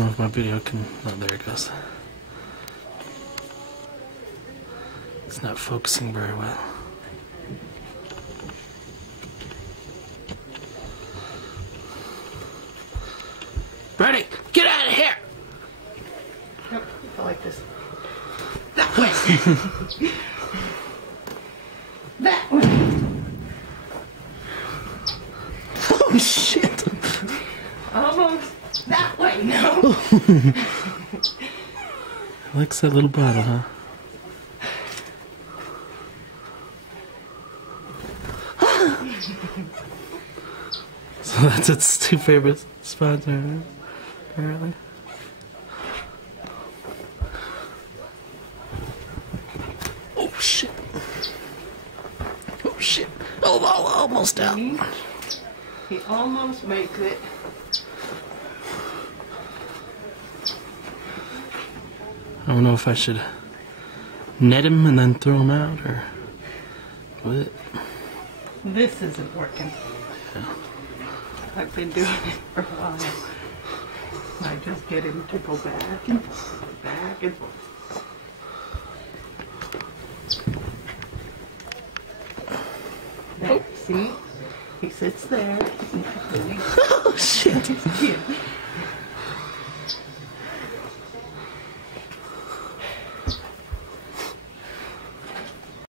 don't know if my video can... Oh, there it goes. It's not focusing very well. Ready? Get out of here! Nope, I like this. That way! That way! Oh, shit! Almost. That way, no! Likes that little bottle, huh? So that's its two favorite spots, right? Apparently. Oh shit! Oh shit! Oh, almost out. He almost makes it. I don't know if I should net him and then throw him out or what. This isn't working. Yeah. I've been doing it for a while. I just get him to go back and forth, back and forth. There, see? He sits there. Oh shit! He's cute.